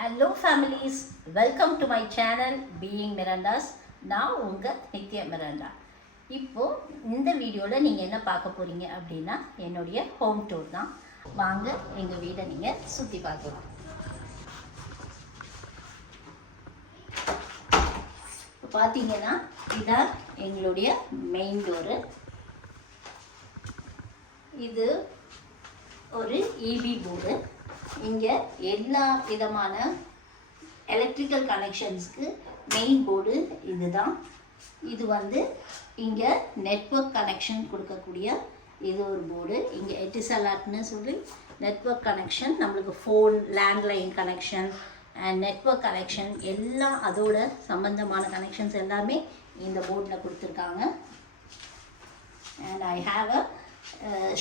Hello families, welcome to my channel Being Miranda's. நான் உங்கள் Nithya Miranda. இப்போது இந்த வீடியோவில் நீங்கள் என்ன பார்க்க போகிறீங்க அப்படின்னா என்னுடைய ஹோம் டூர் தான். வாங்க எங்கள் வீடை நீங்கள் சுற்றி பார்க்கலாம். இப்போ பார்த்தீங்கன்னா இதான் எங்களுடைய மெயின் டோரு. இது ஒரு ஈபி போர்டு. இங்கே எல்லா விதமான எலக்ட்ரிக்கல் கனெக்ஷன்ஸ்க்கு மெயின் போர்டு இதுதான். இது வந்து இங்கே நெட்வொர்க் கனெக்ஷன் கொடுக்கக்கூடிய இது ஒரு போர்டு. இங்கே எட்டிசலாட்னு சொல்லி நெட்வொர்க் கனெக்ஷன், நம்மளுக்கு phone landline connection and network connection எல்லாம் அதோட சம்மந்தமான கனெக்ஷன்ஸ் எல்லாமே இந்த போர்டில் கொடுத்துருக்காங்க. And I have a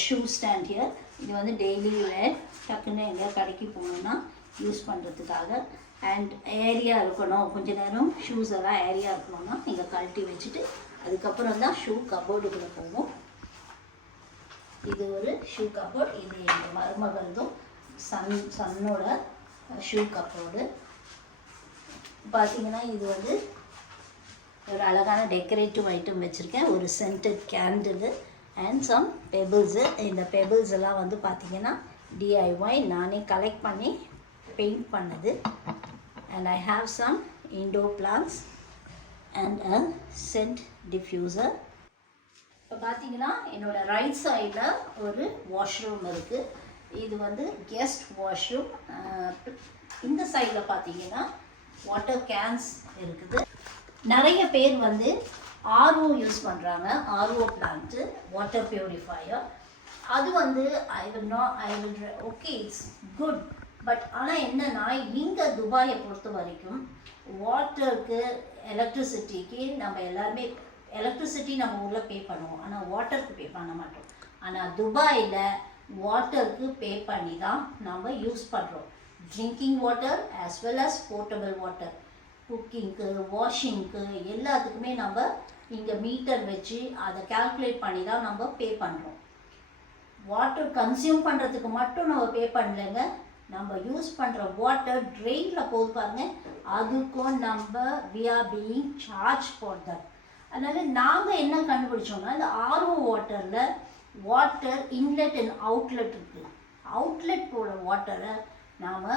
shoe stand here. இது வந்து டெய்லி வேர், டக்குன்னு எங்கே கடைக்கு போகணுன்னா யூஸ் பண்ணுறதுக்காக. அண்ட் ஏரியா இருக்கணும், கொஞ்ச நேரம் ஷூஸ் எல்லாம் ஏரியா இருக்கணும்னா நீங்கள் கழட்டி வச்சுட்டு அதுக்கப்புறம் தான் ஷூ கபோர்டுக்குள்ளே போகும். இது ஒரு ஷூ கபோர்ட். இது எங்கள் மருமகளதும் சன்னோட ஷூ கபோர்டு. பார்த்தீங்கன்னா இது வந்து ஒரு அழகான டெக்கரேட்டிவ் ஐட்டம் வச்சுருக்கேன். ஒரு scented candle and some pebbles. இந்த பெபிள்ஸ் எல்லாம் வந்து பார்த்திங்கன்னா டிஐஒய் நானே கலெக்ட் பண்ணி பெயிண்ட் பண்ணது. And I have some indoor plants and a scent diffuser. இப்போ பார்த்தீங்கன்னா என்னோடய ரைட் சைடில் ஒரு வாஷ்ரூம் இருக்குது. இது வந்து கெஸ்ட் வாஷ்ரூம். இந்த சைடில் பார்த்தீங்கன்னா வாட்டர் கேன்ஸ் இருக்குது. நிறைய பேர் வந்து ஆர்ஓ யூஸ் பண்ணுறாங்க. RO plant, water purifier. அது வந்து I will okay, it's good. But ஆனால் என்னென்னா இங்கே துபாயை பொறுத்த வரைக்கும் வாட்டருக்கு, எலக்ட்ரிசிட்டிக்கு நம்ம எல்லாருமே எலக்ட்ரிசிட்டி நம்ம ஊரில் பே பண்ணுவோம், ஆனால் வாட்டருக்கு பே பண்ண மாட்டோம். ஆனால் துபாயில் வாட்டருக்கு பே பண்ணி தான் நம்ம யூஸ் பண்ணுறோம். Drinking water as well as portable water, குக்கிங்க்கு, வாஷிங்க்கு எல்லாத்துக்குமே நம்ம இங்கே மீட்டர் வச்சு அதை கால்குலேட் பண்ணி தான் நம்ம பே பண்ணுறோம். வாட்டர் கன்சியூம் பண்ணுறதுக்கு மட்டும் நம்ம பே பண்ணலைங்க. நம்ம யூஸ் பண்ணுற வாட்டர் ட்ரெயினில் போது பாருங்க, அதுக்கும் நம்ம we are being charge for that. அதனால் நாங்கள் என்ன கண்டுபிடிச்சோம்னா, இந்த ஆர்ஓ வாட்டரில் வாட்டர் இன்லெட் அண்ட் அவுட்லெட் இருக்குது. அவுட்லெட் போகிற வாட்டரை நாம்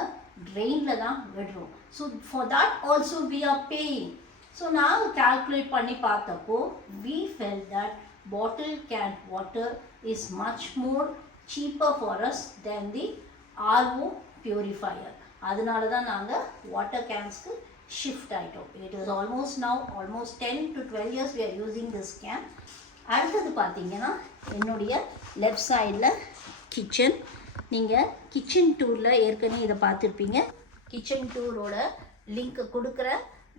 ட்ரெயினில் தான் விடுறோம். So for that also we are paying. So நாங்கள் கால்குலேட் பண்ணி பார்த்தப்போ we felt that bottle can water is much more cheaper for us than the RO purifier. அதனால தான் நாங்கள் வாட்டர் கேன்ஸ்க்கு ஷிஃப்ட் ஆகிட்டோம். It is almost 10 to 12 years we are using this can. அடுத்தது பார்த்தீங்கன்னா என்னுடைய லெஃப்ட் சைடில் கிச்சன். நீங்கள் கிச்சன் டூரில் ஏற்கனவே இதை பார்த்துருப்பீங்க. கிச்சன் டூரோட லிங்க் கொடுக்குற,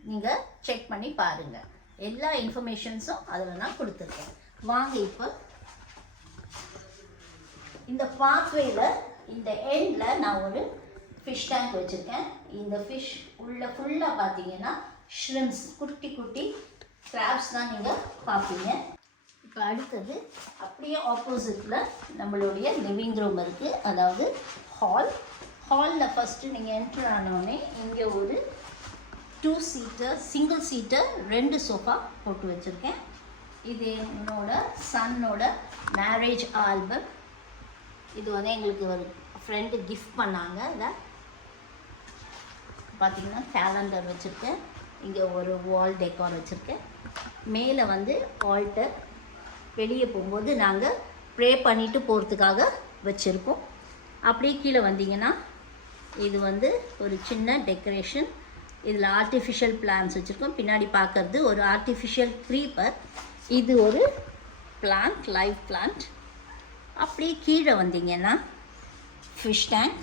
நீங்கள் செக் பண்ணி பாருங்கள். எல்லா இன்ஃபர்மேஷன்ஸும் அதில் நான் கொடுத்துருக்கேன். வாங்க இப்போ இந்த பாத்வேயில் இந்த எண்டில் நான் ஒரு ஃபிஷ் டேங்க் வச்சுருக்கேன். இந்த ஃபிஷ் உள்ள ஃபுல்லாக பார்த்தீங்கன்னா ஷ்ரிம்ஸ், குட்டி குட்டி கிராப்ஸ் தான் நீங்கள் பார்ப்பீங்க. இப்போ அடுத்தது அப்படியே ஆப்போசிட்டில் நம்மளுடைய லிவிங் ரூம் இருக்குது, அதாவது ஹாலில் ஃபஸ்ட்டு நீங்கள் என்ட்ரு ஆனோடனே இங்கே ஒரு 2 சீட்டர் சிங்கிள் சீட்டர் 2 சோஃபா போட்டு வச்சுருக்கேன். இது என்னோட சன்னோட மேரேஜ் ஆல்பம். இது வந்து எங்களுக்கு ஒரு ஃப்ரெண்டு கிஃப்ட் பண்ணாங்க. இதை பார்த்திங்கன்னா கேலண்டர் வச்சுருக்கேன். இங்கே ஒரு வால் டெக்கார் வச்சுருக்கேன். மேலே வந்து ஆல்டர், வெளியே போகும்போது நாங்கள் ப்ரே பண்ணிவிட்டு போகிறதுக்காக வச்சுருக்கோம். அப்படியே கீழே வந்தீங்கன்னா இது வந்து ஒரு சின்ன டெக்கரேஷன். இதில் ஆர்டிஃபிஷியல் பிளான்ஸ் வச்சுருக்கோம். பின்னாடி பார்க்குறது ஒரு ஆர்டிஃபிஷியல் க்ரீப்பர். இது ஒரு பிளான்ட், லைவ் பிளான்ட். அப்படியே கீழே வந்தீங்கன்னா ஃபிஷ் டேங்க்.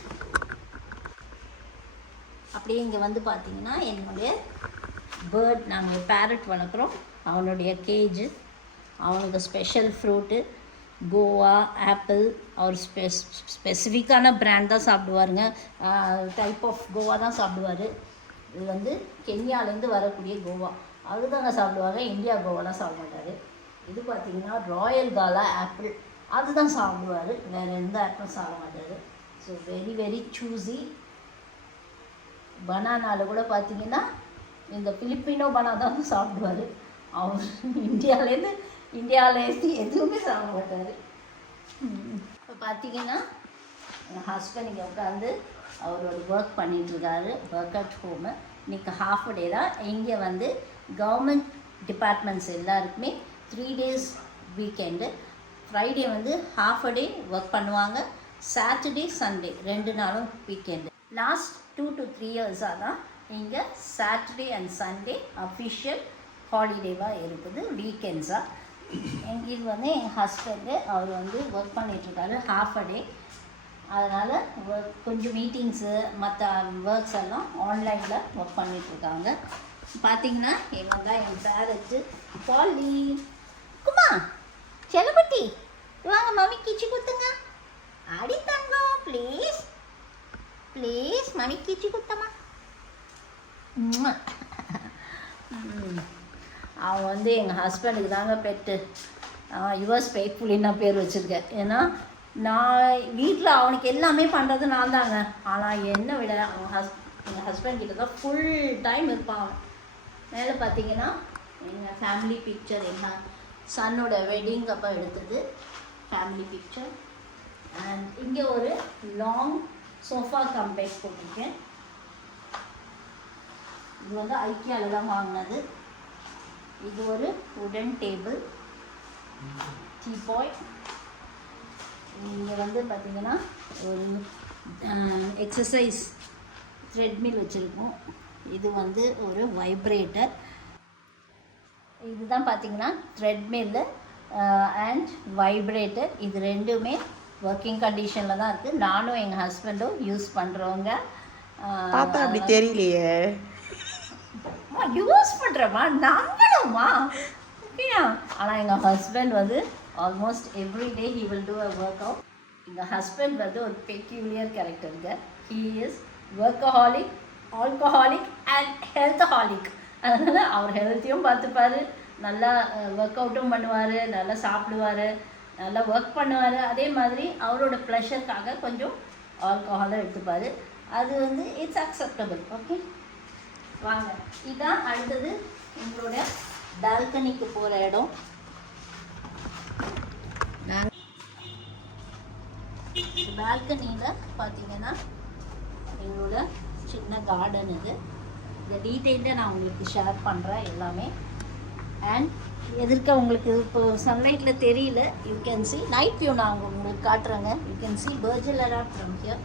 அப்படியே இங்கே வந்து பார்த்தீங்கன்னா என்னுடைய பேர்ட், நாங்கள் பேரட் வளர்க்குறோம், அவனுடைய கேஜு. அவனுக்கு ஸ்பெஷல் ஃப்ரூட்டு கோவா ஆப்பிள். அவர் ஸ்பெசிஃபிக்கான பிராண்ட் தான் சாப்பிடுவாருங்க, டைப் ஆஃப் கோவா தான் சாப்பிடுவார். இது வந்து கென்யாலேருந்து வரக்கூடிய கோவா, அதுதாங்க சாப்பிடுவாங்க. இந்தியா கோவாலாம் சாப்பிட மாட்டார். இது பார்த்திங்கன்னா ராயல் காலா ஆப்பிள், அதுதான் சாப்பிடுவார், வேறு எந்த ஆப்பிளும் சாப்பிட மாட்டார். So very very choosy. பனானாவில் கூட பார்த்தீங்கன்னா இந்த பிலிப்பினோ பனா தான் சாப்பிடுவார். அவர் இந்தியாவிலேருந்து எதுவுமே சாப்பிட மாட்டார். இப்போ பார்த்தீங்கன்னா என் ஹஸ்பண்ட் இங்கே உட்காந்து அவரோட ஒர்க் பண்ணிகிட்ருக்காரு, ஒர்க் அட் ஹோமு. இன்றைக்கி ஹாஃப் டே தான். இங்கே வந்து கவர்மெண்ட் டிபார்ட்மெண்ட்ஸ் எல்லாருக்குமே 3 days வீக்கெண்டு. ஃப்ரைடே வந்து ஹாஃப் டே ஒர்க் பண்ணுவாங்க, சாட்டர்டே சண்டே 2 நாளும் வீக்கெண்டு. லாஸ்ட் 2 to 3 இயர்ஸாக தான் இங்கே சாட்டர்டே அண்ட் சண்டே அஃபிஷியல் ஹாலிடேவாக இருக்குது, வீக்கெண்ட்ஸாக. இது வந்து என் ஹஸ்பண்டு அவர் வந்து ஒர்க் பண்ணிகிட்ருக்காரு ஹாஃப் டே. அதனால் கொஞ்சம் மீட்டிங்ஸு மற்ற ஒர்க்ஸ் எல்லாம் ஆன்லைனில் ஒர்க் பண்ணிகிட்ருக்காங்க. பார்த்தீங்கன்னா இவங்க தான் என் பேரட்டு பாலி. குமா செல்லப்பட்டி வாங்க மம்மி கிச்சி குத்துங்க. அடி தங்கம் ப்ளீஸ் ப்ளீஸ் மம்மி கிச்சி குத்தம்மா. அவன் வந்து எங்கள் ஹஸ்பண்டுக்கு தாங்க பெட்டு. யுவர்ஸ் ஃபெய்த்ஃபுல்லின்னு நான் பேர் வச்சுருக்கேன். ஏன்னா நான் வீட்டில் அவனுக்கு எல்லாமே பண்ணுறது நான் தாங்க. ஆனால் என்னை விட எங்கள் ஹஸ்பண்ட் கிட்ட தான் ஃபுல் டைம் இருப்பான் அவன். மேலே பார்த்தீங்கன்னா எங்கள் ஃபேமிலி பிக்சர், எங்கள் சன்னோட வெட்டிங் அப்போ எடுத்தது ஃபேமிலி பிக்சர். அண்ட் இங்கே ஒரு லாங் சோஃபா கம்பேக் போட்டிருக்கேன். இது வந்து ஐக்கியாவில் தான் வாங்கினது. இது ஒரு உடன் டேபிள், டீபாய். இங்கே வந்து பார்த்திங்கன்னா ஒரு எக்ஸசைஸ் த்ரெட்மில் வச்சுருக்கோம். இது வந்து ஒரு வைப்ரேட்டர். இதுதான் பார்த்திங்கன்னா த்ரெட்மில் அண்ட் வைப்ரேட்டர். இது ரெண்டுமே ஒர்க்கிங் கண்டிஷனில் தான் இருக்குது. நானும் எங்கள் ஹஸ்பண்டும் யூஸ் பண்ணுறவங்க. பார்த்தா அப்படி தெரியலையே. யூஸ் பண்ணுறேம்மா, நம்பணுமா? ஓகேயா? ஆனால் எங்கள் ஹஸ்பண்ட் வந்து almost every day he will do a work out. எங்கள் ஹஸ்பண்ட் வந்து ஒரு பெக்யூலியர் கேரக்டருங்க. He is workaholic, alcoholic and healthaholic. அதனால் அவர் ஹெல்த்தையும் பார்த்துப்பார், நல்லா ஒர்க் அவுட்டும் பண்ணுவார், நல்லா சாப்பிடுவார், நல்லா ஒர்க் பண்ணுவார். அதே மாதிரி அவரோட ப்ளஷருக்காக கொஞ்சம் ஆல்கஹாலும் எடுத்துப்பார். அது வந்து இட்ஸ் அக்செப்டபிள். ஓகே வாங்க, இதுதான் அடுத்தது எங்களோட பால்கனிக்கு போகிற இடம். பால்கனியில் பார்த்தீங்கன்னா எங்களோட சின்ன கார்டன் இது. இந்த டீட்டெயில்டாக நான் உங்களுக்கு ஷேர் பண்ணுறேன் எல்லாமே. அண்ட் எதிர்க்க உங்களுக்கு இப்போ சன்லைட்டில் தெரியல, you can see night view. நான் உங்களுக்கு காட்டுறேங்க. You can see Burj Al Arab from here.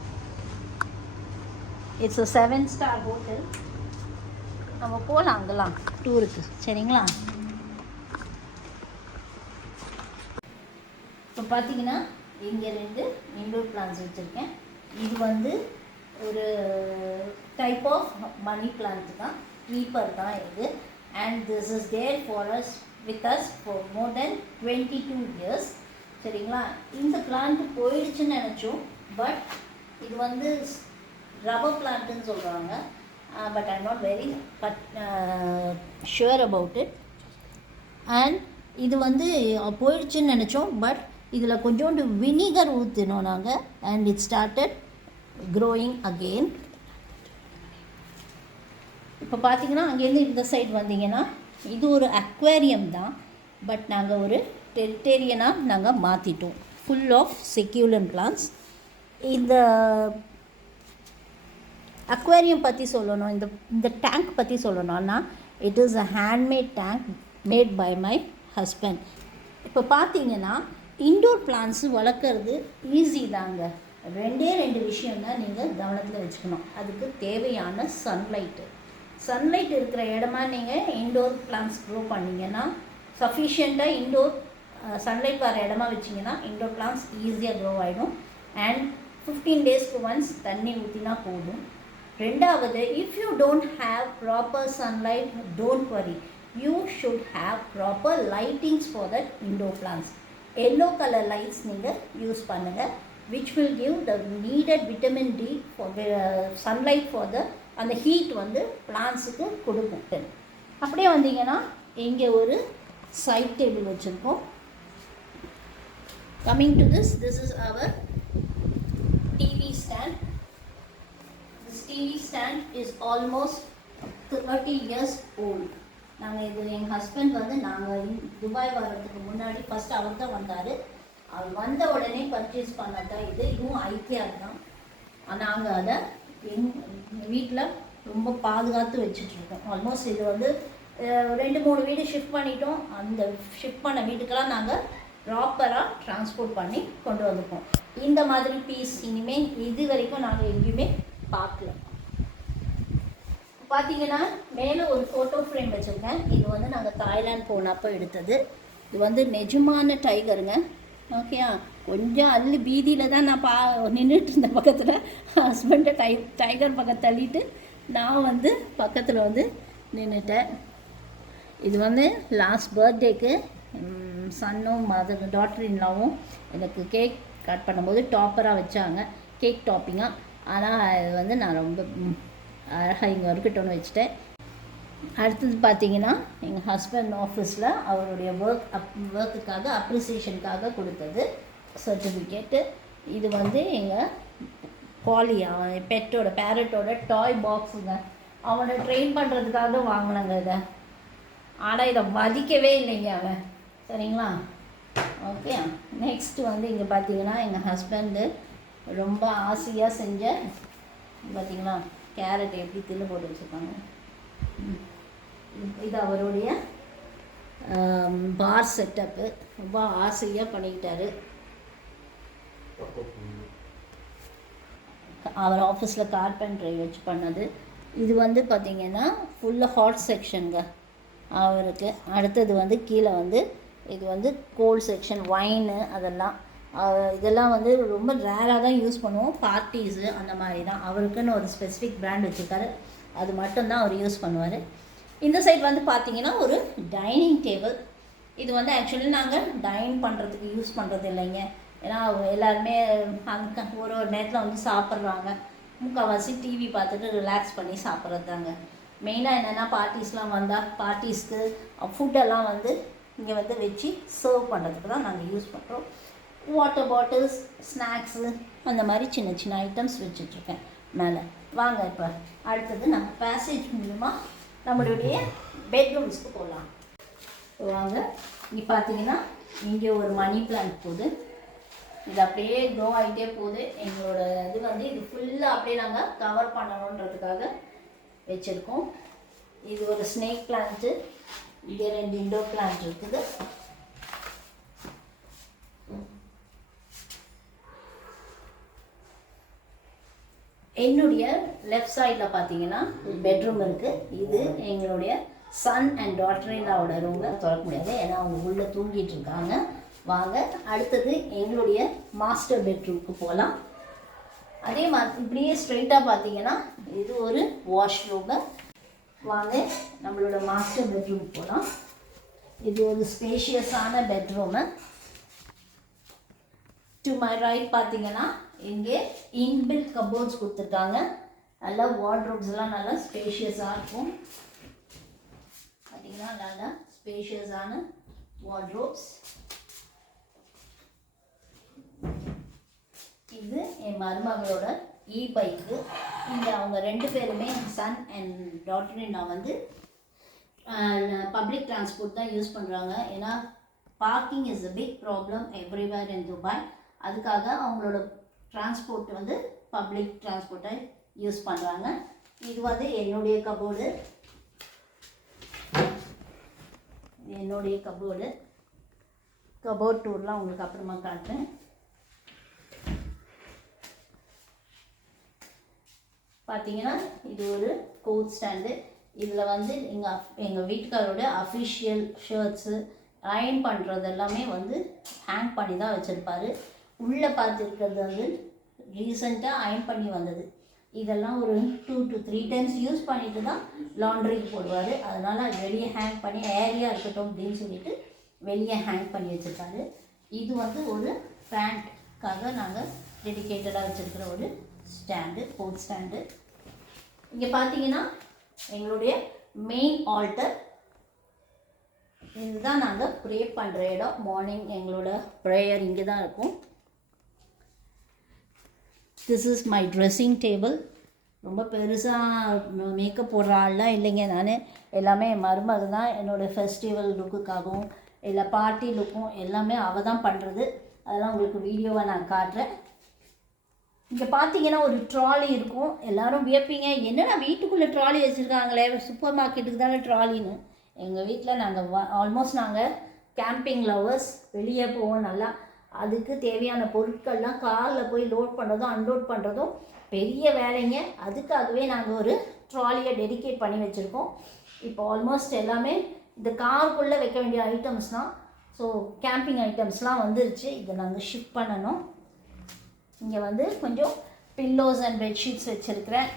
It's a 7-star hotel. நம்ம போகலாம் அங்கெல்லாம் டூருக்கு, சரிங்களா? இப்போ பார்த்தீங்கன்னா இங்கே 2 இன்டோர் பிளான்ஸ் வச்சுருக்கேன். இது வந்து ஒரு டைப் ஆஃப் மணி பிளான்ட் தான், க்ரீப்பர் தான் இது. And this is there for us with us for more than 22 years. சரிங்களா? இந்த பிளான்ட் போயிடுச்சுன்னு நினச்சோம். பட் இது வந்து ரப்பர் பிளான்ட்டுன்னு சொல்கிறாங்க. But I am not very sure about it. And இது வந்து போயிடுச்சுன்னு நினச்சோம். பட் இதில் கொஞ்சோண்டு வினிகர் ஊற்றினோம் நாங்கள். And it started growing again. இப்போ பார்த்தீங்கன்னா அங்கேருந்து இந்த சைடு வந்தீங்கன்னா இது ஒரு அக்வேரியம் தான். பட் நாங்கள் ஒரு டெரிட்டேரியனாக நாங்கள் மாற்றிட்டோம், ஃபுல் ஆஃப் செக்யூலன் பிளான்ஸ். இந்த அக்வேரியம் பற்றி சொல்லணும், இந்த டேங்க் பற்றி சொல்லணும்னா it is a handmade tank made by my husband. இப்போ பார்த்தீங்கன்னா இன்டோர் பிளான்ஸு வளர்க்குறது ஈஸி தாங்க. 2 விஷயந்தான் நீங்கள் கவனத்தில் வச்சுக்கணும். அதுக்கு தேவையான சன்லைட் இருக்கிற இடமா நீங்கள் இன்டோர் பிளான்ஸ் க்ரோ பண்ணிங்கன்னா, சஃபிஷியண்ட்டாக இன்டோர் சன்லைட் வர இடமா வச்சிங்கன்னா இன்டோர் பிளான்ஸ் ஈஸியாக க்ரோ ஆகிடும். அண்ட் 15 daysக்கு ஒன்ஸ் தண்ணி ஊற்றினா போதும். 2வது, if you don't have proper sunlight, don't worry, you should have proper lightings for that indoor plans. Yellow colour lights நீங்கள் யூஸ் பண்ணுங்கள், which will give the needed vitamin D for sunlight for the அந்த heat வந்து பிளான்ஸுக்கு கொடுக்கும். அப்படியே வந்தீங்கன்னா இங்கே ஒரு side table வச்சுருக்கோம். Coming to this is our TV stand. This TV TV stand is almost 30 years old. நாங்கள் இது எங்கள் ஹஸ்பண்ட் வந்து நாங்கள் துபாய் வர்றதுக்கு முன்னாடி ஃபஸ்ட் அவர் தான் வந்தார். அவர் வந்த உடனே பர்ச்சேஸ் பண்ணதான் இதுவும் ஐக்கியா தான். நாங்கள் அதை எங்கள் வீட்டில் ரொம்ப பாதுகாத்து வச்சுட்ருக்கோம். ஆல்மோஸ்ட் இது வந்து 2-3 வீடு ஷிஃப்ட் பண்ணிட்டோம். அந்த ஷிஃப்ட் பண்ண வீட்டுக்கெல்லாம் நாங்கள் ப்ராப்பராக ட்ரான்ஸ்போர்ட் பண்ணி கொண்டு வந்துப்போம். இந்த மாதிரி பீஸ் இனிமேல் இது வரைக்கும் நாங்கள் எங்கேயுமே பார்க்கல. பார்த்தீங்கன்னா மேலே ஒரு ஃபோட்டோ ஃப்ரேம் வச்சுருக்கேன். இது வந்து நாங்கள் தாய்லாந்து போனப்போ எடுத்தது. இது வந்து நிஜமான டைகருங்க. ஓகேயா, கொஞ்சம் அள்ளி பீதியில் தான் நான் நின்றுட்டு இருந்த பக்கத்தில் ஹஸ்பண்டை டைகர் பக்கம் தள்ளிட்டு நான் வந்து பக்கத்தில் வந்து நின்றுட்டேன். இது வந்து லாஸ்ட் பர்த்டேக்கு சன்னும் டாட்டர் இன்லாவும் எனக்கு கேக் கட் பண்ணும்போது டாப்பராக வச்சாங்க, கேக் டாப்பிங்காக. ஆனால் இது வந்து நான் ரொம்ப அழகாக இங்கே இருக்கட்டும்னு வச்சுட்டேன். அடுத்தது பார்த்தீங்கன்னா எங்கள் ஹஸ்பண்ட் ஆஃபீஸில் அவருடைய ஒர்க்குக்காக அப்ரிசியேஷனுக்காக கொடுத்தது சர்டிஃபிகேட்டு. இது வந்து எங்கள் பாலி அவன் பேரட்டோட டாய் பாக்ஸுங்க. அவனை ட்ரெயின் பண்ணுறதுக்காக வாங்கினாங்க இதை. ஆனால் இதை மதிக்கவே இல்லைங்க அவன். சரிங்களா? ஓகே. நெக்ஸ்ட்டு வந்து இங்கே பார்த்தீங்கன்னா எங்கள் ஹஸ்பண்டு ரொம்ப ஆசையாக செஞ்ச பார்த்தீங்களா கேரட் எப்படி தின்னு போட்டு வச்சுருக்காங்க. இது அவருடைய பார் செட்டப்பு. ரொம்ப ஆசையாக பண்ணிக்கிட்டாரு. அவர் ஆஃபீஸில் கார்பென்ட்ரி வச்சு பண்ணது. இது வந்து பார்த்திங்கன்னா ஃபுல்லாக ஹாட் செக்ஷனுங்க அவருக்கு. அடுத்தது வந்து கீழே வந்து இது வந்து கோல்ட் செக்ஷன், ஒயின்னு அதெல்லாம். இதெல்லாம் வந்து ரொம்ப ரேராக தான் யூஸ் பண்ணுவோம், பார்ட்டிஸு அந்த மாதிரி தான். அவருக்குன்னு ஒரு ஸ்பெசிஃபிக் பிராண்ட் வச்சுருக்காரு, அது மட்டும்தான் அவர் யூஸ் பண்ணுவார். இந்த சைட் வந்து பார்த்திங்கன்னா ஒரு டைனிங் டேபிள். இது வந்து ஆக்சுவலி நாங்கள் டைன் பண்ணுறதுக்கு யூஸ் பண்ணுறது இல்லைங்க. ஏன்னா எல்லாருமே அந்த ஒரு நேரத்தில் வந்து சாப்பிட்றாங்க. முக்கால்வாசி டிவி பார்த்துட்டு ரிலாக்ஸ் பண்ணி சாப்பிட்றது தாங்க. மெயினாக என்னென்னா பார்ட்டிஸ்லாம் வந்தால் பார்ட்டிஸ்க்கு ஃபுட்டெல்லாம் வந்து இங்கே வந்து வச்சு சர்வ் பண்ணுறதுக்கு தான் நாங்கள் யூஸ் பண்ணுறோம். வாட்டர் பாட்டில்ஸ், ஸ்நாக்ஸு அந்த மாதிரி சின்ன சின்ன ஐட்டம்ஸ் வச்சுட்ருக்கேன் மேலே. வாங்க இப்போ அடுத்தது நம்ம பேசேஜ் மூலமாக நம்மளுடைய பெட்ரூம்ஸ்க்கு போகலாம். வாங்க. இங்கே பார்த்தீங்கன்னா இங்கே ஒரு மணி பிளான்ட் போகுது. இது அப்படியே க்ரோ ஆகிட்டே போகுது. எங்களோட இது வந்து இது ஃபுல்லாக அப்படியே நாங்கள் கவர் பண்ணணுன்றதுக்காக வச்சுருக்கோம். இது ஒரு ஸ்னேக் பிளான்ட்டு. இங்கே 2 இண்டோர் பிளான்ட் இருக்குது. என்னுடைய லெஃப்ட் சைடில் பார்த்தீங்கன்னா பெட்ரூம் இருக்குது. இது எங்களுடைய சன் அண்ட் டாட்டர் இன்லாவோட ரூமை திறக்க முடியாது, ஏன்னா அவங்க உள்ளே தூங்கிட்டு இருக்காங்க. வாங்க அடுத்தது எங்களுடைய மாஸ்டர் பெட்ரூமுக்கு போகலாம். அதே மாதிரி இப்படியே ஸ்ட்ரெயிட்டாக பார்த்தீங்கன்னா இது ஒரு வாஷ்ரூமு. வாங்க நம்மளோட மாஸ்டர் பெட்ரூம் போகலாம். இது ஒரு ஸ்பேஷியஸான பெட்ரூமு. டு மை ரைட் பார்த்தீங்கன்னா இங்கே இன்பில்ட் கபோர்ட்ஸ் கொடுத்துருக்காங்க. நல்லா வார்ட்ரோப்ஸ்லாம் நல்லா ஸ்பேஷியஸாக இருக்கும். பார்த்தீங்கன்னா நல்லா ஸ்பேஷியஸான வார்ட்ரோப்ஸ். இது என் மருமகளோட பைக்கு. இங்கே அவங்க 2 பேருமே சன் அண்ட் டாட்டர் நான் வந்து பப்ளிக் டிரான்ஸ்போர்ட் தான் யூஸ் பண்ணுறாங்க. ஏன்னா parking is a big problem everywhere in Dubai. அதுக்காக அவங்களோட டிரான்ஸ்போர்ட் வந்து பப்ளிக் டிரான்ஸ்போர்ட்டை யூஸ் பண்ணுறாங்க. இது வந்து என்னுடைய கபோர்டு. என்னுடைய கபோர்ட் டூர்லாம் உங்களுக்கு அப்புறமா காட்டுறேன். பார்த்தீங்கன்னா இது ஒரு கோட் ஸ்டாண்டு. இதில் வந்து எங்கள் வீட்டுக்காரோட அஃபிஷியல் ஷர்ட்ஸு அயர்ன் பண்ணுறது எல்லாமே வந்து ஹேங் பண்ணி தான் வச்சுருப்பார். உள்ளே பார்த்துருக்கிறது வந்து ரீசெண்டாக அயர்ன் பண்ணி வந்தது. இதெல்லாம் ஒரு 2 to 3 டைம்ஸ் யூஸ் பண்ணிட்டு தான் லாண்ட்ரிக்கு போடுவார். அதனால் வெளியே ஹேங் பண்ணி ஏரியாக இருக்கட்டும் அப்படின்னு சொல்லிட்டு வெளியே ஹேங் பண்ணி வச்சுருக்காரு. இது வந்து ஒரு பேண்ட்காக நாங்கள் டெடிக்கேட்டடாக வச்சுருக்கிற ஒரு ஸ்டாண்டு, கோட் ஸ்டாண்டு. இங்கே பார்த்தீங்கன்னா எங்களுடைய மெயின் ஆல்டர். இதுதான் நாங்கள் ப்ரே பண்ணுற இடம். மார்னிங் எங்களோட ப்ரேயர் இங்கே தான் இருக்கும். This is my dressing table. ரொம்ப பெருசாக மேக்கப் போடுற ஆள்லாம் இல்லைங்க. நான் எல்லாமே என் மருமக தான் என்னோடய ஃபெஸ்டிவல் லுக்குக்காகவும் இல்லை பார்ட்டி லுக்கும் எல்லாமே அவள் தான் பண்ணுறது. அதெல்லாம் உங்களுக்கு வீடியோவை நான் காட்டுறேன். இங்கே பார்த்தீங்கன்னா ஒரு ட்ராலி இருக்கும். எல்லோரும் வியப்பீங்க, என்னென்னா வீட்டுக்குள்ளே ட்ராலி வச்சுருக்காங்களே, சூப்பர் மார்க்கெட்டுக்கு தானே ட்ராலின்னு. எங்கள் வீட்டில் நாங்கள் ஆல்மோஸ்ட் நாங்கள் கேம்பிங் லவர்ஸ், வெளியே போவோம் நல்லா. அதுக்கு தேவையான பொருட்கள்லாம் காரில் போய் லோட் பண்ணுறதும் அன்லோட் பண்ணுறதும் பெரிய வேலைங்க. அதுக்காகவே நாங்கள் ஒரு ட்ராலியை டெடிகேட் பண்ணி வச்சுருக்கோம். இப்போ ஆல்மோஸ்ட் எல்லாமே இந்த காருக்குள்ளே வைக்க வேண்டிய ஐட்டம்ஸ் தான். ஸோ கேம்பிங் ஐட்டம்ஸ்லாம் வந்துருச்சு. இதை நாங்கள் ஷிஃப்ட் பண்ணணும். இங்கே வந்து கொஞ்சம் பில்லோஸ் அண்ட் பெட்ஷீட்ஸ் வச்சுருக்கிறேன்.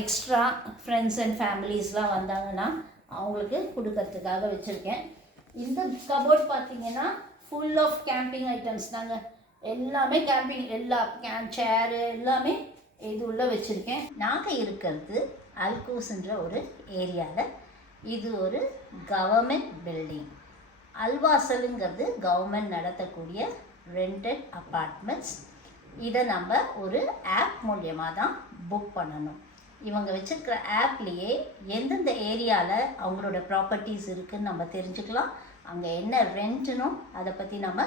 எக்ஸ்ட்ரா ஃப்ரெண்ட்ஸ் அண்ட் ஃபேமிலிஸ்லாம் வந்தாங்கன்னா அவங்களுக்கு கொடுக்கறதுக்காக வச்சுருக்கேன். இந்த கபோர்ட் பார்த்திங்கன்னா ஃபுல் ஆஃப் கேம்பிங் ஐட்டம்ஸ் தாங்க. எல்லாமே கேம்பிங், எல்லா சேரு எல்லாமே இது உள்ளே வச்சுருக்கேன். நாங்கள் இருக்கிறது அல்கூஸ்ன்ற ஒரு ஏரியாவில். இது ஒரு கவர்மெண்ட் பில்டிங். அல்வாசலுங்கிறது கவர்மெண்ட் நடத்தக்கூடிய ரெண்டட் அப்பார்ட்மெண்ட்ஸ். இதை நம்ம ஒரு ஆப் மூலியமாக தான் புக் பண்ணணும். இவங்க வச்சுருக்கிற ஆப்லேயே எந்தெந்த ஏரியாவில் அவங்களோட ப்ராப்பர்ட்டிஸ் இருக்குதுன்னு நம்ம தெரிஞ்சுக்கலாம். அங்கே என்ன ரெண்ட்டுனோ அதை பற்றி நம்ம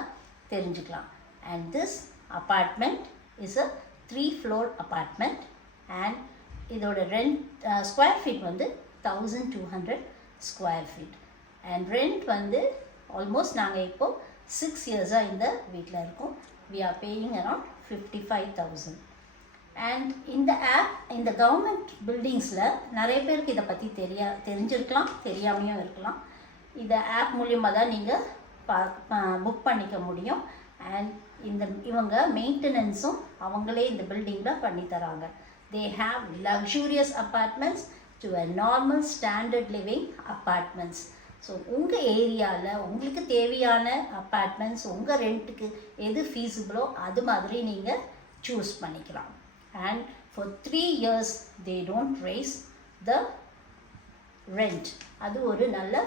தெரிஞ்சுக்கலாம். And this apartment is a 3 floor apartment. And இதோட ரெண்ட் ஸ்கொயர் ஃபீட் வந்து 1200 ஸ்கொயர் ஃபீட். அண்ட் ரெண்ட் வந்து ஆல்மோஸ்ட் நாங்கள் இப்போது 6 yearsஆக இந்த வீட்டில் இருக்கோம். we are paying around 55,000. And இந்த ஆப் இந்த கவர்மெண்ட் பில்டிங்ஸில் நிறைய பேருக்கு இதை பற்றி தெரிஞ்சிருக்கலாம், தெரியாமையும் இருக்கலாம். இந்த ஆப் மூலியமாக தான் நீங்கள் புக் பண்ணிக்க முடியும். அண்ட் இவங்க மெயின்டெனன்ஸும் அவங்களே இந்த பில்டிங்கில் பண்ணித்தராங்க. They have luxurious apartments to a normal standard living apartments. So உங்கள் ஏரியாவில் உங்களுக்கு தேவையான அப்பார்ட்மெண்ட்ஸ் உங்கள் ரெண்ட்டுக்கு எது ஃபீஸிபிளோ அது மாதிரி நீங்கள் சூஸ் பண்ணிக்கலாம். And for 3 years they don't raise the rent. அது ஒரு நல்ல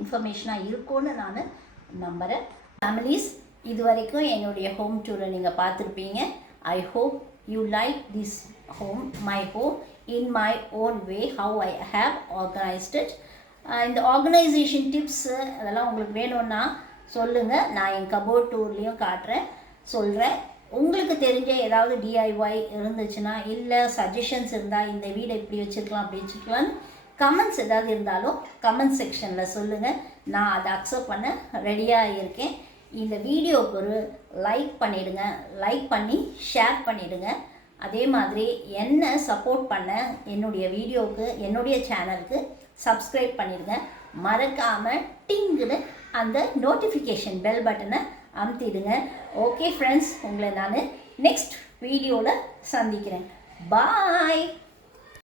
இன்ஃபர்மேஷனாக இருக்கும்னு நான் நம்புகிறேன். ஃபேமிலிஸ், இது வரைக்கும் என்னுடைய ஹோம் டூரை நீங்கள் பார்த்துருப்பீங்க. I hope you like this home, my home in my own way, how I have organised it. இந்த ஆர்கனைசேஷன் டிப்ஸு அதெல்லாம் உங்களுக்கு வேணும்னா சொல்லுங்கள். நான் என் கபோர்ட் டூர்லேயும் காட்டுறேன், சொல்கிறேன். உங்களுக்கு தெரிஞ்ச ஏதாவது டிஐஒய் இருந்துச்சுன்னா, இல்லை சஜஷன்ஸ் இருந்தால் இந்த வீடை இப்படி வச்சுருக்கலாம் அப்படி வச்சுருக்கலான்னு கமெண்ட்ஸ் ஏதாவது இருந்தாலும் கமெண்ட் செக்ஷனில் சொல்லுங்கள். நான் அதை அக்செப்ட் பண்ண ரெடியாக இருக்கேன். இந்த வீடியோவுக்கு ஒரு லைக் பண்ணிவிடுங்க, லைக் பண்ணி ஷேர் பண்ணிவிடுங்க. அதே மாதிரி என்ன சப்போர்ட் பண்ண என்னுடைய வீடியோவுக்கு, என்னுடைய சேனலுக்கு சப்ஸ்கிரைப் பண்ணிடுங்க. மறக்காமல் டிங்குன்னு அந்த நோட்டிஃபிகேஷன் பெல் பட்டனை அமுத்திடுங்க. ஓகே ஃப்ரெண்ட்ஸ், உங்களை நான் நெக்ஸ்ட் வீடியோவில் சந்திக்கிறேன். பாய்.